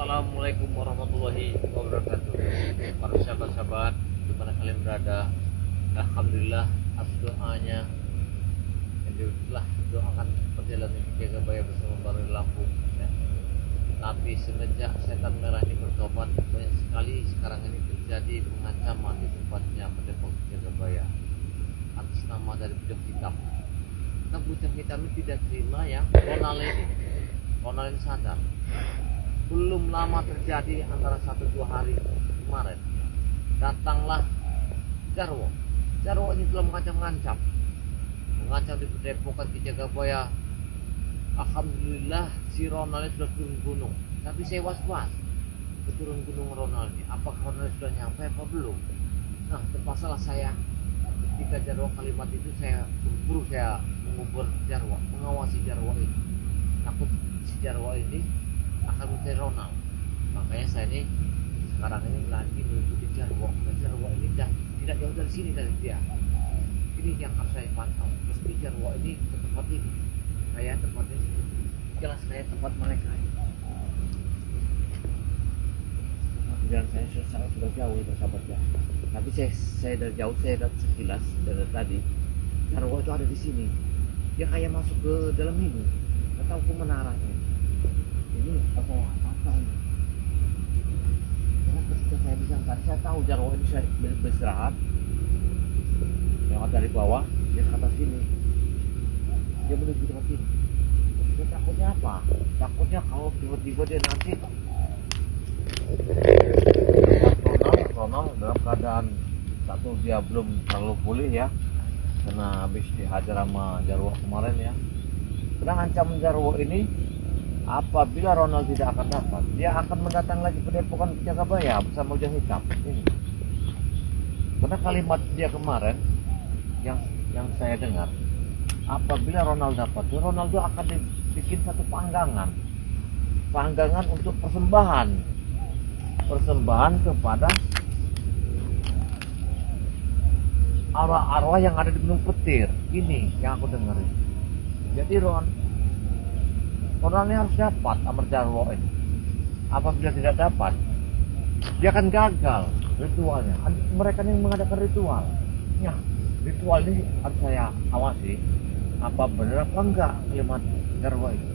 Assalamualaikum warahmatullahi wabarakatuh. Para sahabat-sahabat di mana kalian berada, alhamdulillah atas doanya yang telah doakan perjalanan Jagabaya bersama Baru Lampung ya. Tapi semenjak setan merah ini bertobat, banyak sekali sekarang ini terjadi pengancaman di tempatnya Depok Jagabaya atas nama dari Bujang Hitam. Nah, Bujang Hitam ini tidak terima ya Ronald ini sadar. Belum lama terjadi antara 1-2 hari kemarin, datanglah Jarwo ini telah mengancam di Padepokan di Jagabaya. Alhamdulillah si Ronald sudah turun gunung, tapi saya was-was turun gunung Ronald ini, apakah Ronald sudah nyampe apa belum. Nah, terpaksalah saya ketika Jarwo kalimat itu saya buru saya mengubur Jarwo, mengawasi Jarwo ini, takut si Jarwo ini akan mencari Ronald. Makanya saya ini sekarang ini lagi mengikuti Jarwo. Jarwo ini tidak jauh dari sini dari dia. Ini yang harus saya pantau. Mesti Jarwo ini ke tempat ini. Saya tempatnya jelas saya tempat mereka. Dan saya sangat sudah jauh bersahabat ya. Tapi saya dari jauh saya lihat sekilas dari tadi Jarwo itu ada di sini. Dia kayak masuk ke dalam ini. Nggak tahu kemana arahnya. Ini apa ini? Karena ketika saya disangka, saya tahu Jarwo ini saya beristirahat lewat dari bawah dia ke atas sini, dia menuju ke sini. Saya takutnya apa? Takutnya kalau tiba-tiba dia nanti Ronald dalam keadaan satu dia belum terlalu pulih ya, karena habis dihajar sama Jarwo kemarin ya. Karena ancaman Jarwo ini, apabila Ronald tidak akan dapat, dia akan mendatang lagi ke Padepokan Jagabaya bersama Bujang Hitam ini. Karena kalimat dia kemarin yang saya dengar, apabila Ronald dapat, Ronaldo akan dibikin satu panggangan untuk persembahan kepada arwah-arwah yang ada di Gunung Petir. Ini yang aku dengar. Jadi Ronald ini harus dapat amar Jarwo ini. Apabila tidak dapat, dia akan gagal ritualnya. Mereka ini mengadakan ritual. Ya, ritual ini harus saya awasi. Apa benar apa enggak kalimat Jarwo ini?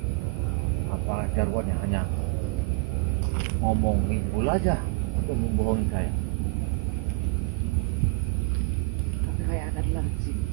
Apa Jarwonya hanya ngomong ngibul aja untuk membohongi saya? Tapi kayak ada di sini.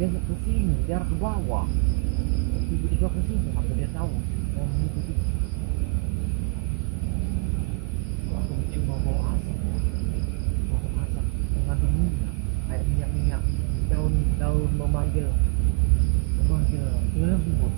Dia nggak ke sini, dia ke bawah. Tiba-tiba ke sini, apa dia tahu mau mengikuti? Aku cuma bawa asap mengandung minyak, kayak minyak daun memanggil lembu.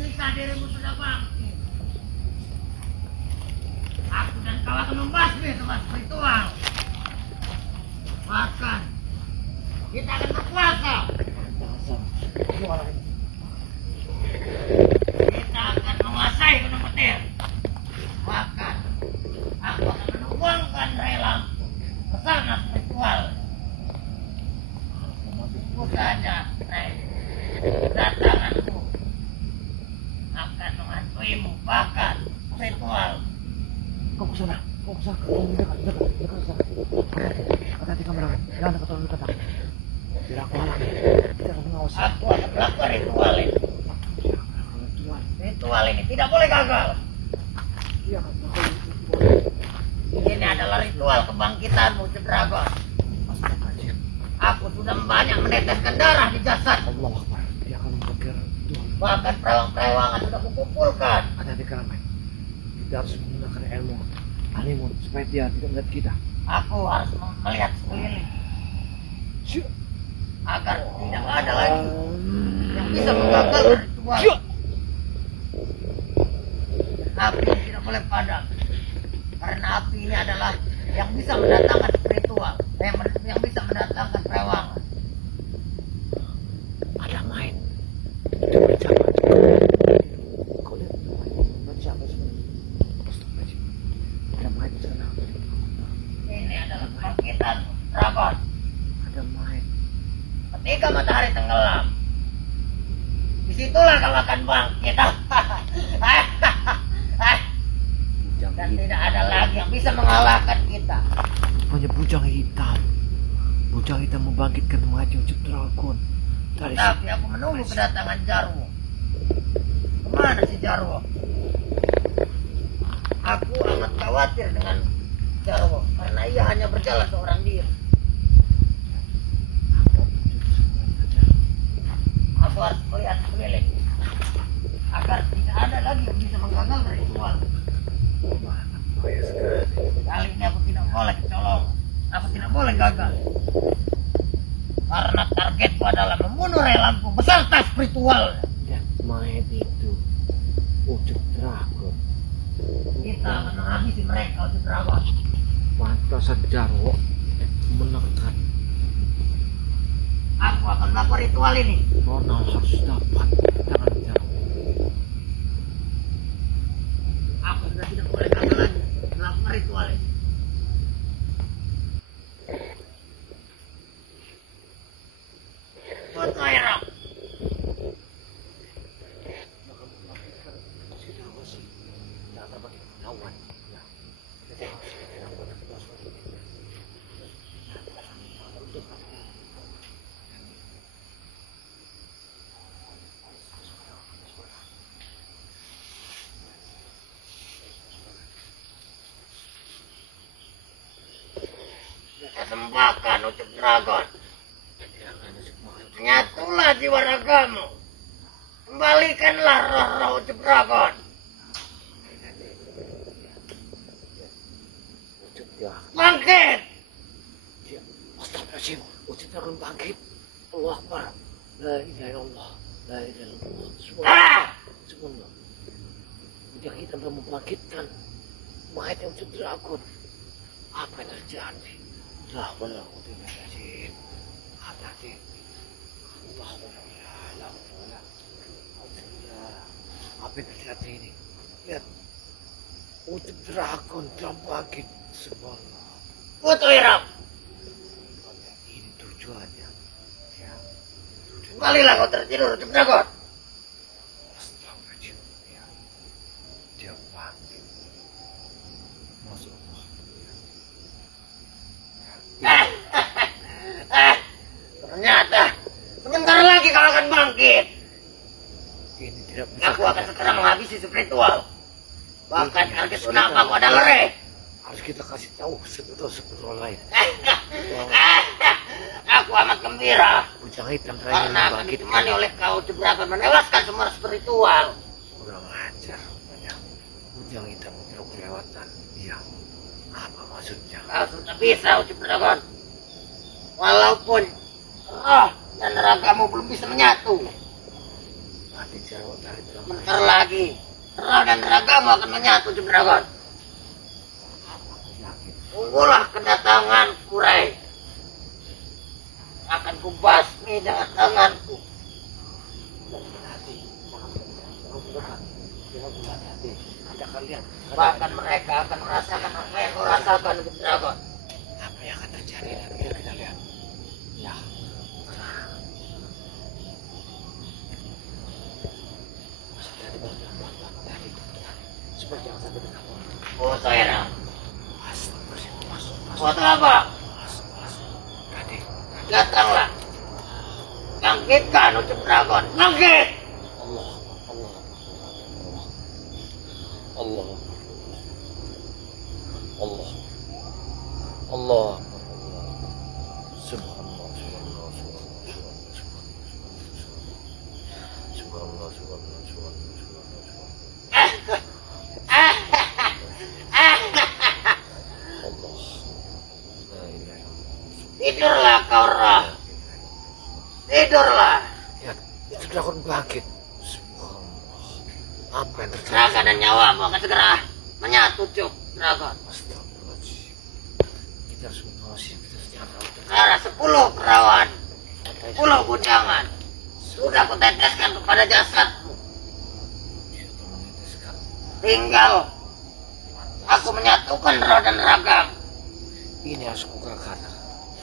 Jika dirimu sudah bangkit, aku dan kau akan membasmi tempat ritual. Bahkan kita akan berkuasa. Kita akan menguasai Gunung Petir. Bahkan aku akan menuangkan relamku ke sana ritual. Tentu saja, kedatanganku akan menghantuimu, bahkan ritual. Kau ke sana, kau dekat sana. Hati-hati kamera, jangan terlalu dekat. Biar aku halangi, kita akan mengawasi. Aku akan melakukan ritual ini. Ritual ini tidak boleh gagal. Dia akan melakukan ritual. Ini adalah ritual kebangkitanmu, Jedragon. Astagfirullahaladzim. Aku sudah banyak meneteskan darah di jasad. Allah Akbar. Dia akan membuat ritual. Bahkan perawang-perawangan sudah kukumpulkan. Hati-hati Karamai. Kita harus menggunakan ilmu Alimun supaya dia tidak melihat kita. Aku harus melihat sekeliling agar tidak ada lagi yang bisa menggagalkan ritual. Api yang tidak boleh padam, karena api ini adalah yang bisa mendatangkan spiritual, yang bisa mendatangkan perewangan. Ada main. Itu berjamaah. Kau lihat berjamaah sebenarnya. Astagfirullahaladzim. Ada main di sana. Ini adalah kebangkitan Dragon. Ada main. Ketika matahari tenggelam, disitulah kau akan bangkit. Dan tidak ada lagi yang bisa mengalahkan kita. Hanya bujang hitam. Bujang hitam membangkitkan maju wujud dragon. Dari Tapi aku menunggu kedatangan Jarwo. Kemana si Jarwo? Aku amat khawatir dengan Jarwo karena ia hanya berjalan seorang diri. Aku harus melihat sekeliling agar tidak ada lagi yang bisa menggagalkan ritual. Kali ini aku tidak boleh kecolong. Aku tidak boleh gagal. Karena targetku adalah membunuh relampu beserta spiritual. Dan main itu wujud dragon. Kita akan menghabisi mereka, wujud dragon. Pantasan Jarwo menekan. Aku akan melakukan ritual ini. Ronald harus dapat tangan Jarwo. Aku sudah tidak boleh gagal lagi melakukan ritual ini. Foto Hero. persembahkan Ucup Dragon. Nyatulah jiwa ragamu. Kembalikanlah roh-roh Ucup Dragon. Bangkit! Astagfirullahaladzim, Ucup Dragon bangkit. Allah Akbar. La ilaha illallah. La ilaha illallah. Subhanallah. Ujang hitam telah membangkitkan mayat yang Ucup Dragon. Apa yang terjadi? La wala quwwata illa billah. Hati-hati. Allah wala. Apa yang terjadi ini? Lihat. Ucup Dragon telah bangkit. Subhanallah. Putu Hiram, Ini tujuannya. Ya. kembalilah kau tertidur Ucup Dragon. Astagfirullahaladzim. Ya. Dia bangkit. Masya Allah. Ternyata sebentar lagi kau akan bangkit. Ini tidak bisa. Aku akan segera menghabisi spiritual. Bahkan target kenapa aku ada lereh. Harus kita kasih tahu sebetul lain. Aku amat gembira Ujang hitam karena terakhir akan bangkit. ditemani oleh kau Ucup Dragon menewaskan semua spiritual. Kurang ajar. Banyak. Ujang hitam tidak kelewatan. Iya. Apa maksudnya? Kau sudah bisa Ucup Dragon. Walaupun roh dan ragamu belum bisa menyatu. Mati Jarwo dari dalam Sebentar lagi roh dan ragamu akan menyatu Ucup Dragon. Tunggulah kedatangan Kurai. Akan kubasmi dengan tanganku. Kita akan lihat. Bahkan mereka akan merasakan apa yang kau rasakan Ucup Dragon. Apa yang akan terjadi nanti kita lihat. Ya. Masih tadi pelan-pelan tadi. Seperti yang sampai dengan kamu. Oh saya Masuk. buat apa? Tadi. Datanglah. Bangkitkan Ucup Dragon. Bangkit. Allah. Tidurlah kau roh. Tidurlah. Ya, itu Dragon bangkit. Subhanallah. Apa yang terjadi? Raga dan nyawamu akan segera menyatu Ucup Dragon. Astagfirullahaladzim. Kita harus mengawasi kita secara Rara 10 perawan, 10 bujangan sudah kuteteskan kepada jasadmu. Tinggal aku menyatukan roh dan ragamu. Ini harus kugagal.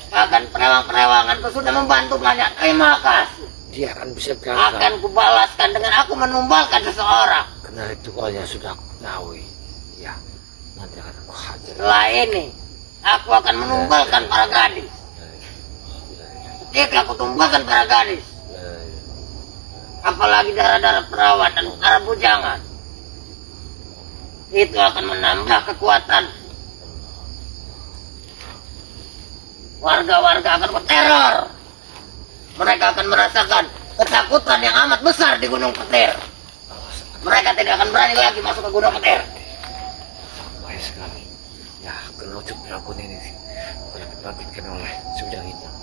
Bahkan perewang-perewanganku sudah membantu banyak. Terima kasih. Dia akan bisa gagal. Akan kubalaskan dengan aku menumbalkan seseorang. Karena ritualnya sudah aku ketahui. Ya, nanti akan aku hajar. Setelah ini, aku akan menumbalkan para gadis. Ketika aku tumbalkan para gadis, apalagi darah-darah perawan dan para bujangan, itu akan menambah kekuatan. Warga-warga akan berteror. Mereka akan merasakan ketakutan yang amat besar di Gunung Petir. Mereka tidak akan berani lagi masuk ke Gunung Petir. Baik sekali. Ya, kena Ucup Dragon ini akan dibangkitkan oleh Ujang Hitam.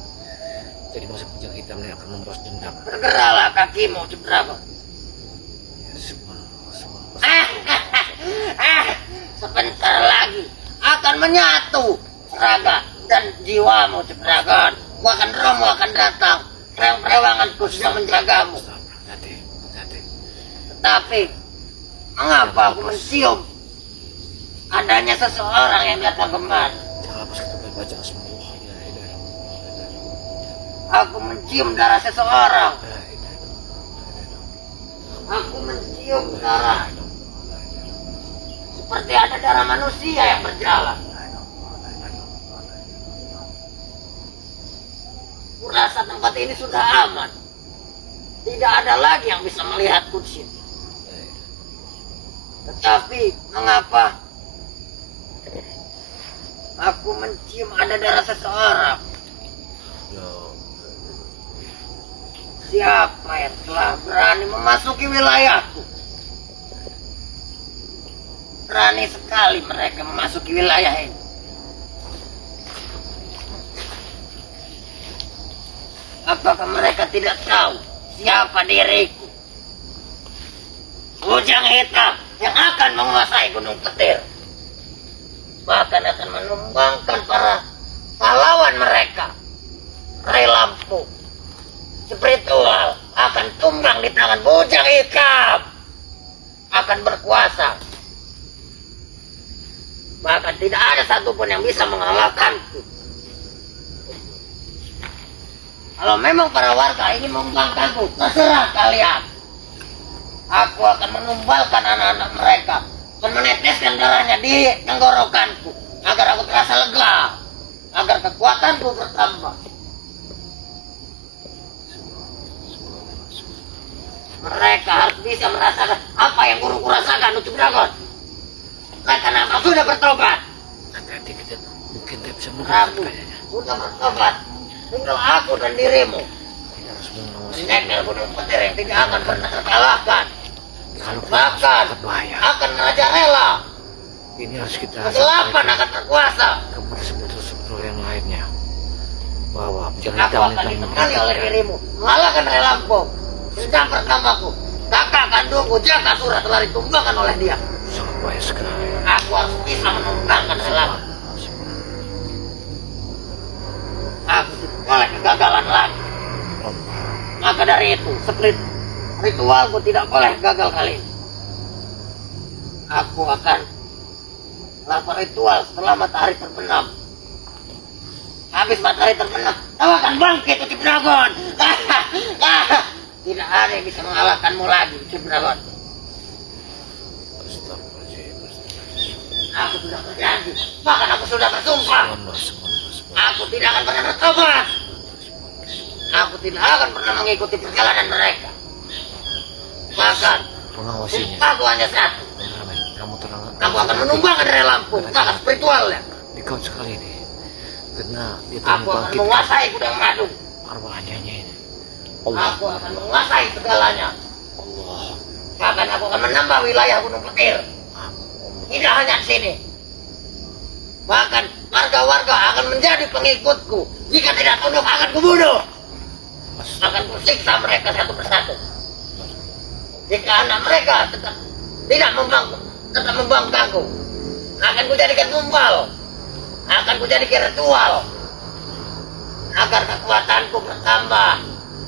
Jadi masuk Ujang Hitam ini akan membalas dendam. Bergeraklah kakimu, Ucup Dragon. Ya, subhanallah. Sebentar lagi akan menyatu raga dan jiwamu, Ucup Dragon. Bahkan rohmu akan datang. Prewanganku sudah menjagamu. Hati. Tetapi mengapa aku mencium adanya seseorang yang datang kemari? Jangan hapus kita baca semua. Aku mencium darah seseorang. Aku mencium darah seperti ada darah manusia yang berjalan. Kurasa tempat ini sudah aman. Tidak ada lagi yang bisa melihatku di sini. Tetapi mengapa Aku mencium ada darah seseorang. Ya. Siapa yang telah berani memasuki wilayahku? Berani sekali mereka memasuki wilayah ini. Apakah mereka tidak tahu siapa diriku? Bujang hitam yang akan menguasai Gunung Petir. Bahkan akan menumbangkan para pahlawan mereka. Rai Lampu spiritual akan tumbang di tangan bujang hitam. Akan berkuasa. Bahkan tidak ada satupun yang bisa mengalahkanku. Kalau memang para warga ingin membangkangku, terserah kalian. Aku akan menumbalkan anak-anak mereka dan meneteskan darahnya di tenggorokanku agar aku terasa lega, agar kekuatanku bertambah. Mereka harus bisa merasakan apa yang guruku rasakan, Ucup Dragon. Karena aku sudah bertobat. Hati-hati, kita mungkin tidak bisa Aku mengatakannya. sudah bertobat. Tinggal aku dan dirimu. Kita harus mengawasi. Mendekar Gunung Petir yang tidak akan pernah terkalahkan. Kalau kita Bahkan sangat bahaya, akan raja rela. ini harus kita Kegelapan sampaikan akan berkuasa. kepada sebetulnya yang lainnya. Bahwa bujang Aku hitam akan telah ditemani oleh memperhatikan. dirimu. Mengalahkan Rai Lampung. Dendam pertamaku. Kakak kandungku Jakasura telah ditumbangkan oleh dia. Sangat bahaya sekali. Aku harus bisa menumbangkan Rai Lampung. Aku tidak boleh kegagalan lagi. Maka dari itu, split ritualku tidak boleh gagal kali ini. Aku akan melakukan ritual setelah matahari terbenam. Habis matahari terbenam, kau akan bangkit, Ucup Dragon. Tidak ada yang bisa mengalahkanmu lagi, Ucup Dragon. Aku sudah berjanji, bahkan aku sudah bersumpah. Aku tidak akan pernah bertobat. Aku tidak akan pernah mengikuti perjalanan mereka. Bahkan, Mengawasinya. sumpahku hanya satu. Benjamin, kamu tenang. Aku akan menumbangkan Rai Lampung, maka spiritualnya. Di kau sekali ini. Karena dia telah Aku akan membangkitkan menguasai gudang madu. arwahnya ini. Aku akan menguasai segalanya. Allah. Bahkan aku akan menambah wilayah Gunung Petir. Tidak hanya di sini. Bahkan warga-warga akan menjadi pengikutku. Jika tidak tunduk akan kubunuh. Akan kusiksa mereka satu persatu. Jika anak mereka tetap tidak membangkangku, akan kujadikan tumbal. Akan kujadikan ritual. Agar kekuatanku bertambah.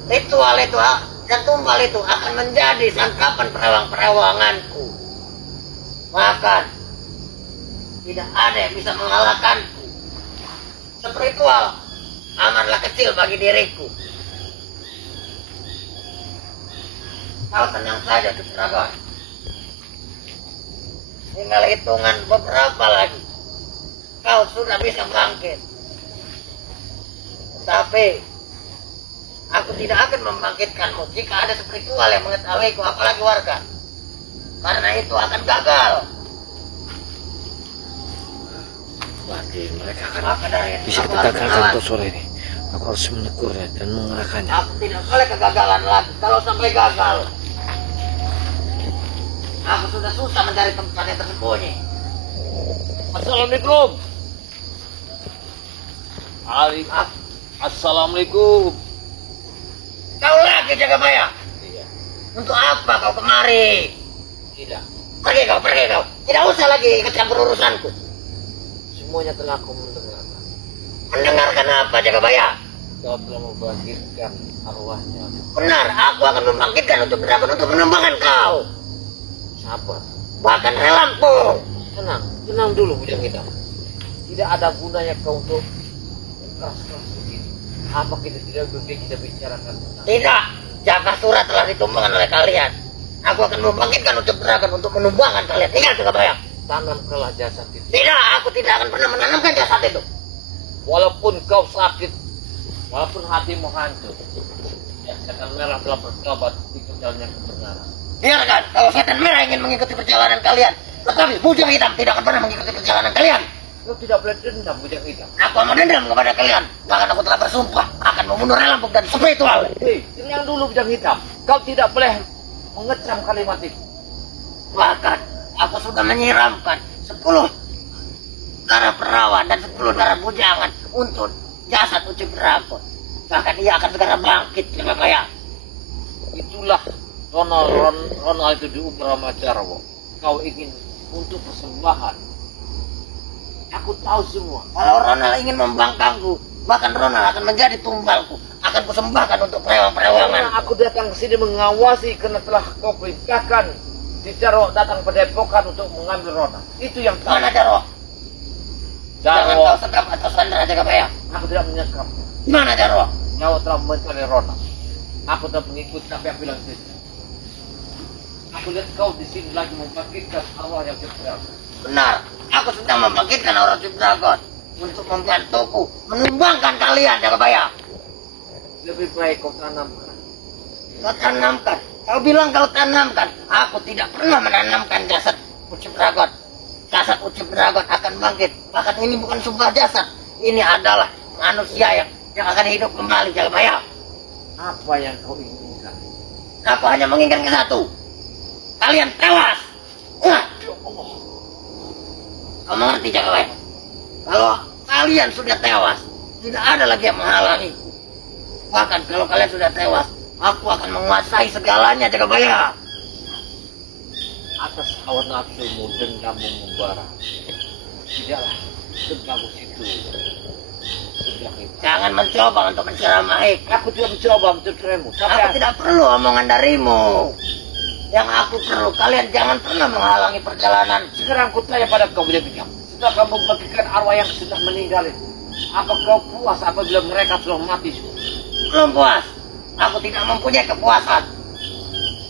Ritual itu dan tumbal itu akan menjadi santapan perewang-perewanganku. Bahkan tidak ada yang bisa mengalahkanku. Spiritual amanlah kecil bagi diriku. Kau tenang saja, Ucup Dragon. Tinggal hitungan beberapa lagi. Kau sudah bisa bangkit. Tapi aku tidak akan membangkitkanmu jika ada spiritual yang mengetahuiku, apalagi warga. Karena itu akan gagal. Berarti mereka akan Maka dari itu bisa aku kita harus gagalkan melawan. untuk sore ini. Aku harus menegurnya dan mengerahkannya. Aku tidak boleh kegagalan lagi. Kalau sampai gagal, aku sudah susah mencari tempat yang tersembunyi. Assalamualaikum. Assalamualaikum. Kau lagi Jagabaya. Iya. Untuk apa kau kemari? Tidak. Pergi kau, pergi kau. Tidak usah lagi ikut campur urusanku. Semuanya telah aku mendengarkan. Mendengarkan apa Jagabaya? Kau telah membangkitkan arwahnya. Benar, aku akan membangkitkan untuk Dragon untuk menembangkan kau. Sabar. Bahkan Rai Lampung. Tenang. Tenang dulu, bujang hitam. Tidak ada gunanya kau untuk keras-keras begini. Apa kita tidak boleh kita bicarakan tentang Tidak, Jakasura telah ditumbangkan oleh kalian. Aku akan membangkitkan untuk Dragon untuk menumbangkan kalian. Ingat Jagabaya. tanamkanlah jasad itu. Tidak, aku tidak akan pernah menanamkan jasad itu. Walaupun kau sakit, walaupun hatimu hancur, ya, setan merah telah bertobat di jalannya kebenaran. Biarkan, kalau setan merah ingin mengikuti perjalanan kalian. Tetapi bujang hitam tidak akan pernah mengikuti perjalanan kalian. Kau tidak boleh dendam bujang hitam. Aku akan dendam kepada kalian. Bahkan aku telah bersumpah akan membunuh relampung dan spiritual. Hei, tenang dulu bujang hitam. Kau tidak boleh mengecam kalimat itu. Bahkan aku sudah menyiramkan 10 darah perawan dan 10 darah bujangan untuk jasad Ucup Dragon. Bahkan ia akan segera bangkit dengan layak. Itulah Ronald itu di Ubrama Jarwo. Kau ingin untuk persembahan. Aku tahu semua. Kalau Ronald ingin membangkangku, bahkan Ronald akan menjadi tumbalku. Akan kusembahkan untuk perewang-perewangan. Karena aku datang ke sini mengawasi karena telah kau perintahkan si Jarwo datang ke Depokan untuk mengambil Ronald. Itu yang tahu. Mana Jarwo? Jangan Jarwo, kau sekap atau sandera jaga bayang. aku tidak menyekap. Mana Jarwo? Jarwo telah mencari Ronald. Aku telah mengikuti apa yang bilang sini. Aku lihat kau di sini lagi membangkitkan arwah yang terkenal. Benar, aku sedang membangkitkan aura Ucup Dragon untuk membantuku menumbangkan kalian jaga bayang. Lebih baik kau tanamkan. Kau tanamkan. Kau bilang kau tanamkan. Aku tidak pernah menanamkan jasad Ucup Dragon. Jasad Ucup Dragon akan bangkit. Bahkan ini bukan sebuah jasad. Ini adalah manusia yang akan hidup kembali jaga bayang. Apa yang kau inginkan? Aku hanya menginginkan satu. Kalian tewas. Wah, Ya Allah. kau mengerti jaga bayang? Kalau kalian sudah tewas, tidak ada lagi yang menghalangi. Bahkan kalau kalian sudah tewas, aku akan menguasai segalanya jaga bayang. Atas hawa nafsumu dendammu membara. Tidaklah sebagus itu. Sudah itu. Jangan mencoba untuk menceramahi. Aku tidak mencoba menceraimu. Aku tidak perlu omongan darimu. Yang aku perlu, kalian jangan pernah menghalangi perjalanan. Sekarang aku tanya pada kau bijak. Setelah kamu membagikan arwah yang sudah meninggal itu, apa kau puas apabila mereka sudah mati semua? Belum puas. Aku tidak mempunyai kepuasan.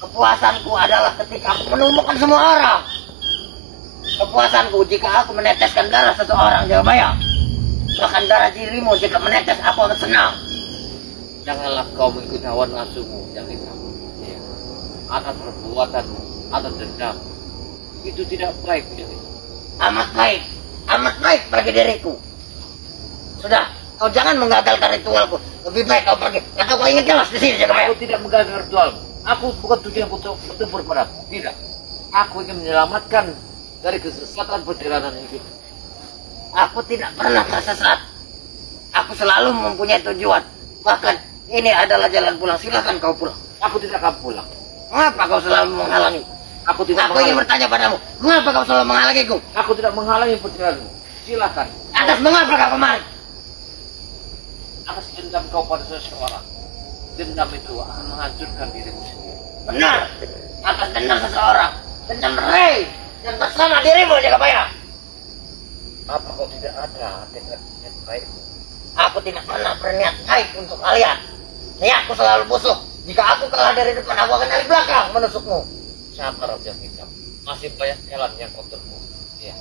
Kepuasanku adalah ketika aku menemukan semua orang. Kepuasanku jika aku meneteskan darah seseorang, jawab bayang. Bahkan darah dirimu jika menetes, aku akan senang. Janganlah kau mengikuti hawa nafsumu yang hitam. Ya. Atas perbuatanmu, atas dendam. Itu tidak baik. Bijak hitam. Amat baik bagi diriku. Sudah, kau jangan menggagalkan ritualku. Lebih baik kau pergi. Atau kau ingin jelas di sini, jaga bayang. Aku tidak menggagalkan ritualmu. Aku bukan tujuan untuk bertempur padamu. Tidak. Aku ingin menyelamatkan dari kesesatan perjalanan hidup. Aku tidak pernah tersesat. Aku selalu mempunyai tujuan. Bahkan ini adalah jalan pulang. Silakan kau pulang. Aku tidak akan pulang. Mengapa kau selalu menghalangi? Aku tidak Aku ingin bertanya padamu. Mengapa kau selalu menghalangiku? Aku tidak menghalangi perjalananmu. Silakan. Atas mengapa kau kemari? Atas dendam kau pada seseorang. Dendam itu akan menghancurkan dirimu sendiri. Benar. Atas dendam seseorang. Dendam Ray. Dan bersama dirimu, jaga bayang. Apa kau tidak ada dengan niat baikmu? Aku tidak pernah berniat baik untuk kalian. Niatku selalu busuk. Jika aku kalah dari depan, aku akan dari belakang menusukmu. Sabar Bijak Hitam. Masih banyak jalan yang kau tempuh. Ya.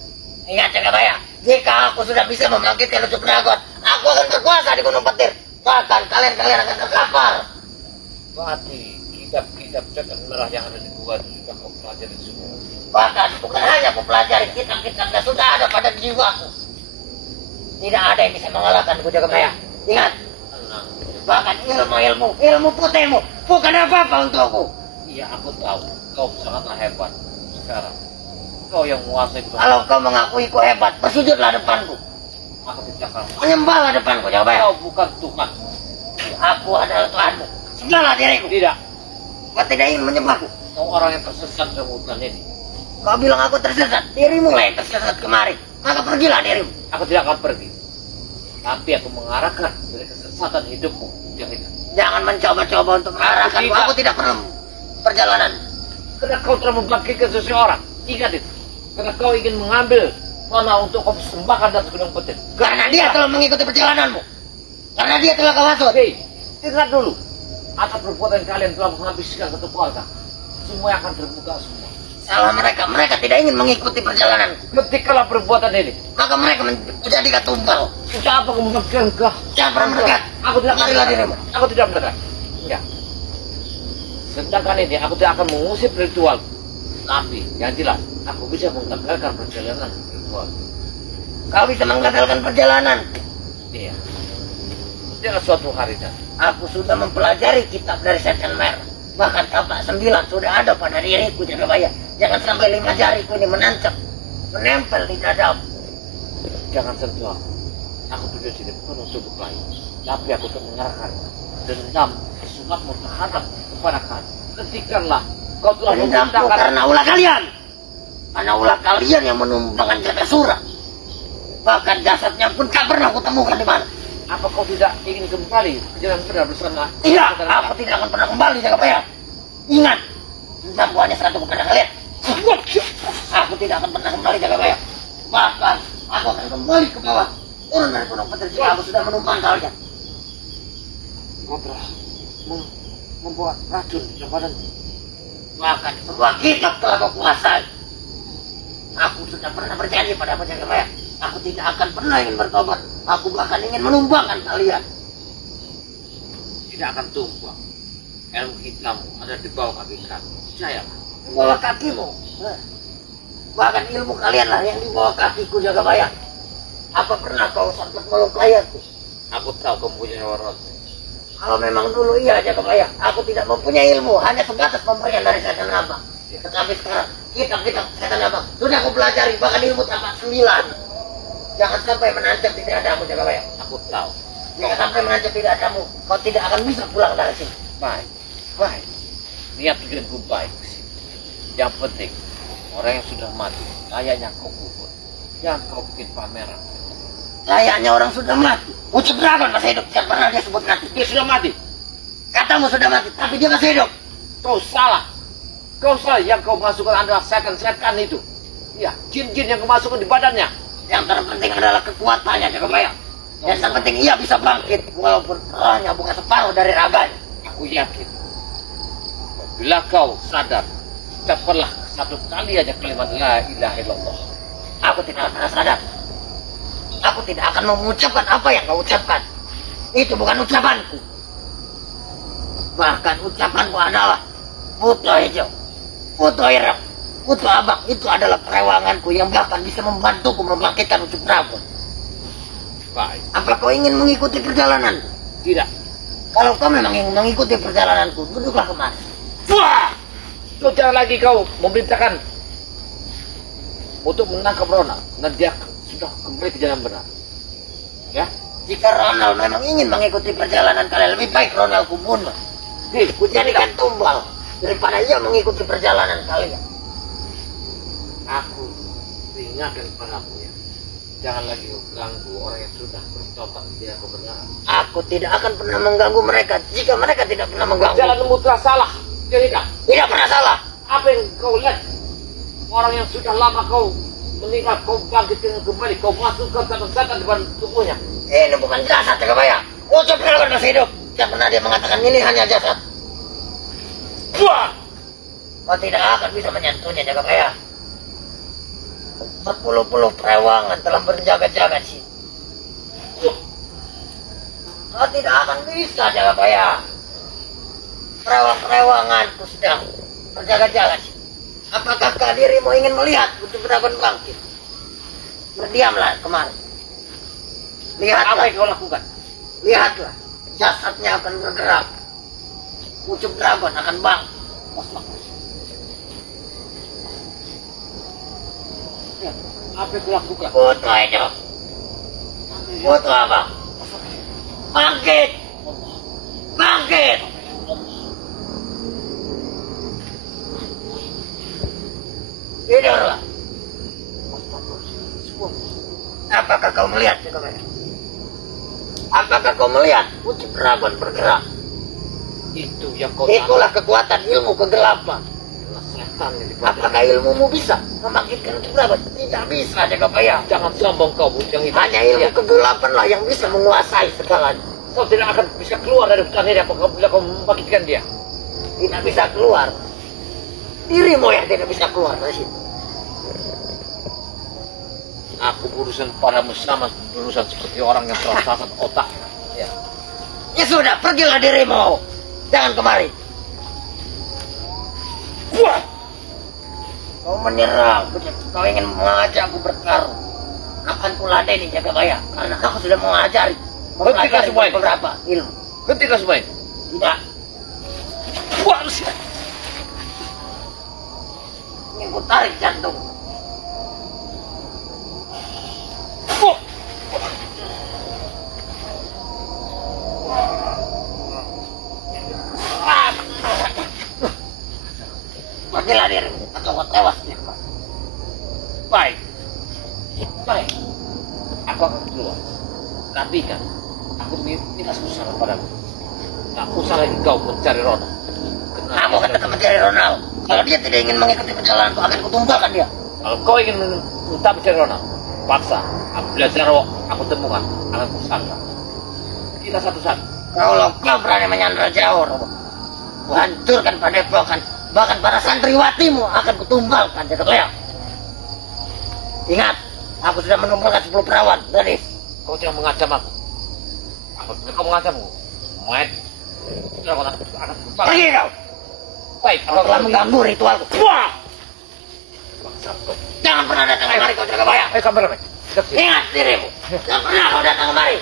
Ingat jaga bayang. Jika aku sudah bisa membangkitkan Ucup Dragon, aku akan berkuasa di Gunung Petir. Bahkan kalian akan terkapar. Berarti kitab-kitab cetak merah yang ada di gua itu sudah kau pelajari semua. Bahkan bukan hanya aku pelajari, kitab-kitabnya sudah ada pada jiwaku. Tidak ada yang bisa mengalahkanku, jaga bayang. Ingat, Tenang. bahkan ilmu putihmu bukan apa-apa untukku. Iya, aku tahu. Kau sangatlah hebat. Sekarang, kau yang menguasai gunung. Kalau kau mengakuiku hebat, bersujudlah depanku. Aku tidak akan. Menyembahlah depanku, jaga bayang. Kau bukan Tuhan. Aku adalah Tuhanmu. Sembahlah diriku. Tidak. Kau tidak ingin menyembahku. Kau orang yang tersesat dalam hutan ini. Kau bilang aku tersesat. Dirimu lah yang tersesat kemari. Maka pergilah dirimu. Aku tidak akan pergi. Tapi aku mengarahkan dari kesesatan hidupmu. Bijak Hitam. Jangan mencoba-coba untuk mengarahkanku. Tidak. Aku tidak perlu perjalanan. Karena kau telah membangkitkan seseorang. Ingat itu. Karena kau ingin mengambil mana untuk kau persembahkan dan Gunung Petir. Karena dia telah mengikuti perjalananmu. Karena dia telah kau hasut. Hei, ingat dulu. Atas perbuatan kalian telah menghabiskan satu keluarga. Semua akan terbuka semua. Salah mereka. Mereka tidak ingin mengikuti perjalanan. Hentikanlah perbuatan ini. Maka mereka menjadikan tumbal. Untuk apa kamu mengganggu? Jangan pernah mendekat. Aku tidak Marilah mendekat. dirimu. Aku tidak mendekat. Enggak. Sedangkan ini aku tidak akan mengusip ritual. Tapi yang jelas, aku bisa menggagalkan perjalanan ritual. Kau bisa menggagalkan perjalanan. Iya. Jangan suatu hari dan Aku sudah mempelajari kitab dari setan merah. Bahkan tapak 9 sudah ada pada diriku, Jagabaya. Jangan sampai 5 jariku ini menempel di dadamu. jangan sentuh aku. Aku tujuan sini bukan untuk berkelahi, tapi aku untuk mengerahkan dendam kesumatmu terhadap kepada kami. Hentikanlah. Kau telah Dendamku menciptakan karena ulah kalian. Karena ulah kalian yang menumbangkan Jagasura. Bahkan jasadnya pun tak pernah kutemukan di mana. apa kau tidak ingin kembali ke jalan benar bersama? Tidak, saudara aku tidak akan pernah kembali, Jagabaya. Ingat, dendamku hanya satu kepada kalian. Aku tidak akan pernah kembali, Jagabaya. Bahkan, aku akan kembali ke bawah. Turun dari gunung Petir jika aku sudah menumpang kalian. Kau telah membuat racun di badan. Bahkan, sebuah kitab telah kau kuasai. Aku sudah pernah berjanji pada Jagabaya. Aku tidak akan pernah ingin bertobat. Aku bahkan ingin menumbangkan kalian. Tidak akan tumbang. Ilmu hitammu ada di bawah kaki kami. Percayalah. Di bawah kakimu. Bahkan ilmu kalian lah yang di bawah kakiku, Jagabaya. Apa pernah kau sempat melukai aku? Aku tahu kamu punya warat. Kalau memang dulu iya, Jagabaya. Aku tidak mempunyai ilmu, hanya sebatas pemberian dari setan abang. Tetapi sekarang, kitab-kitab setan abang sudah aku pelajari, bahkan ilmu tapak 9. Jangan sampai menancap di dadamu, Jagabaya. Aku tahu. Jangan sampai menancap di dadamu, kau tidak akan bisa pulang dari sini. Baik, baik. Niat tujuanku baik. Yang penting, orang yang sudah mati, kayaknya kau kubur. Jangan kau bikin pameran. Layaknya orang sudah mati. Ucup Dragon masih hidup, jangan pernah dia sebut mati. Dia sudah mati. Katamu sudah mati, tapi dia masih hidup. Kau salah. Kau salah. Yang kau masukkan adalah setan-setan itu. Ya, jin-jin yang kau masukkan di badannya. Yang terpenting adalah kekuatannya, Jagabaya. Yang terpenting ia bisa bangkit, walaupun rohnya bukan separuh dari raganya. Aku yakin. Bila kau sadar, ucapkanlah satu kali aja kalimat la ilaha illallah. Aku tidak akan sadar. Aku tidak akan mengucapkan apa yang kau ucapkan. Itu bukan ucapanku. Bahkan ucapanku adalah Putu Hijau, Putu Irem, Putu Abang. Itu adalah kerewanganku yang bahkan bisa membantuku membangkitkan Ucup Dragon. Baik. Apa kau ingin mengikuti perjalananku? Tidak. Kalau kau memang ingin mengikuti perjalananku, duduklah kemari. Wah! Kau jangan lagi kau memerintahkan untuk menangkap Ronald. Dan dia sudah kembali ke jalan benar. Ya? Jika Ronald memang ingin mengikuti perjalanan kalian, lebih baik Ronald kubunuh. Hei, Kujadikan tumbal daripada ia mengikuti perjalanan kalian. aku ingatkan kepadamu ya. Jangan lagi mengganggu orang yang sudah bertobat dia kebenaran. Aku tidak akan pernah mengganggu mereka jika mereka tidak pernah mengganggu. Jalanmu telah salah. Jadi kan? Tidak pernah salah. Apa yang kau lihat? Orang yang sudah lama kau meninggal, kau bangkitkan kembali, kau masukkan setan-setan di dalam tubuhnya. Ini bukan jasad, Jagabaya. Ucup Dragon masih hidup. Tidak pernah dia mengatakan ini hanya jasad. Wah! Kau tidak akan bisa menyentuhnya, Jagabaya. Berpuluh-puluh perewangan telah berjaga-jaga di sini. Kau tidak akan bisa, Jagabaya. Perewang-perewanganku sedang berjaga-jaga di sini. Apakah kau dirimu ingin melihat Ucup Dragon bangkit? Berdiamlah kemarin. Apa Lihatlah, yang kau lakukan? lihatlah. Jasadnya akan bergerak. Ucup Dragon akan bangkit. Ya, apa yang kau lakukan? Putu Hijau. Putu Abang. Bangkit. Bangkit. Tidurlah. Apakah kau melihat, Jagabaya? Apakah kau melihat Ucup Dragon bergerak? Itu yang kau Itulah kekuatan ilmu kegelapan. setan yang di badan. Apakah ilmumu bisa membangkitkan Ucup Dragon? Tidak bisa, Jagabaya. Jangan sombong kau, bujang itu. Hanya ilmu kegelapan lah yang bisa menguasai segalanya. Kau tidak akan bisa keluar dari hutan ini apabila kau membangkitkan dia. Tidak bisa keluar. Dirimu yang tidak bisa keluar dari situ. Aku berurusan padamu sama berurusan seperti orang yang telah sasat otak. Ya. Ya sudah, pergilah dirimu. Jangan kemari. Wah! Kau menyerang. Kau ingin mengajakku bertarung. akan kuladeni Jagabaya karena aku sudah mempelajari semuanya. beberapa ilmu. Hentikan semuanya. Tidak, Wah, harus ya. ingin ku tarik jantung. Oh. Pergilah dirimu atau kau tewas di rumah. Baik. Baik. Aku akan keluar. Tapi kan, aku minta susah padamu. Tak usah lagi kau mencari Ronald. Aku akan mencari Ronald. Kalau dia tidak ingin mengikuti perjalananku, akan kutumpalkan dia. Kalau kau ingin minta mencari Ronald, paksa. Apabila Jarwo aku temukan, akan kusangka. Kita satu-satu. Kalau kau berani menyandra Jarwo, kuhancurkan padepokan. Bahkan para santriwatimu akan kutumbalkan Jagabaya. Ingat, aku sudah menumbalkan 10 perawan. Gadis, Kau jangan mengancam aku. Apabila kau mengancamku, Maet, aku akan pergi kau. Baik, Kau telah mengganggu ritualku. Wah! Jangan pernah datang kemari kau Jagabaya. Ayo kameramen. Ingat dirimu. Jangan pernah kau datang kemari.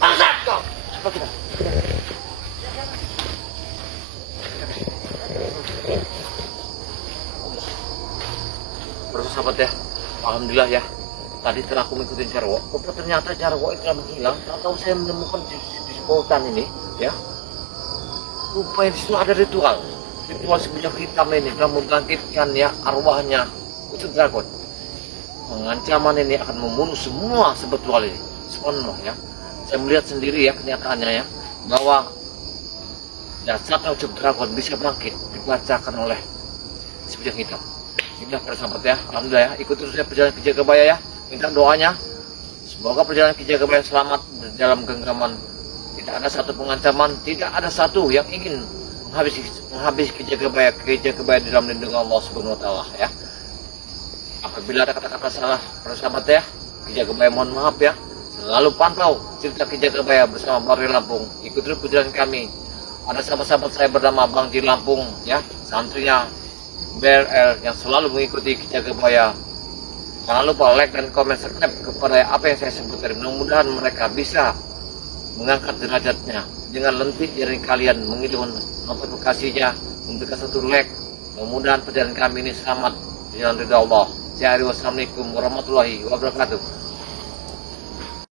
Bangsat kau. Bersahabat ya. Alhamdulillah ya. Tadi setelah aku mengikuti Jarwo, ternyata Jarwo itu telah menghilang. Tak tahu saya menemukan di sebuah hutan ini, ya. Rupanya di situ ada ritual. Ritual semenjak hitam ini telah membangkitkan ya arwahnya Ucap Dragon. Pengancaman ini akan membunuh semua sebetulnya ini. Subhanallah ya. Saya melihat sendiri ya kenyataannya ya bahwa jasad Ucap Dragon bisa bangkit dibacakan oleh si Bujang Hitam. Inilah persahabat ya. Alhamdulillah ya. Ikuti terus ya perjalanan ke Jagabaya ya. Minta doanya. Semoga perjalanan ke Jagabaya selamat dalam genggaman. Tidak ada satu pengancaman, tidak ada satu yang ingin menghabisi ke Jagabaya di dalam lindungan Allah Subhanahu wa taala ya. Apabila ada kata-kata salah persahabat ya, Ki Jagabaya mohon maaf ya. Selalu pantau cerita Ki Jagabaya bersama Baru Lampung. Ikuti terus perjalanan kami. Ada sahabat-sahabat saya bernama Bang di Lampung ya, santrinya BRL yang selalu mengikuti Ki Jagabaya. Jangan lupa like dan komen subscribe kepada apa yang saya sebutkan. Mudah-mudahan mereka bisa mengangkat derajatnya dengan lentik jari kalian menghidupkan notifikasinya untuk satu like. Mudah-mudahan perjalanan kami ini selamat di jalan ridha Allah. Assalamualaikum warahmatullahi wabarakatuh.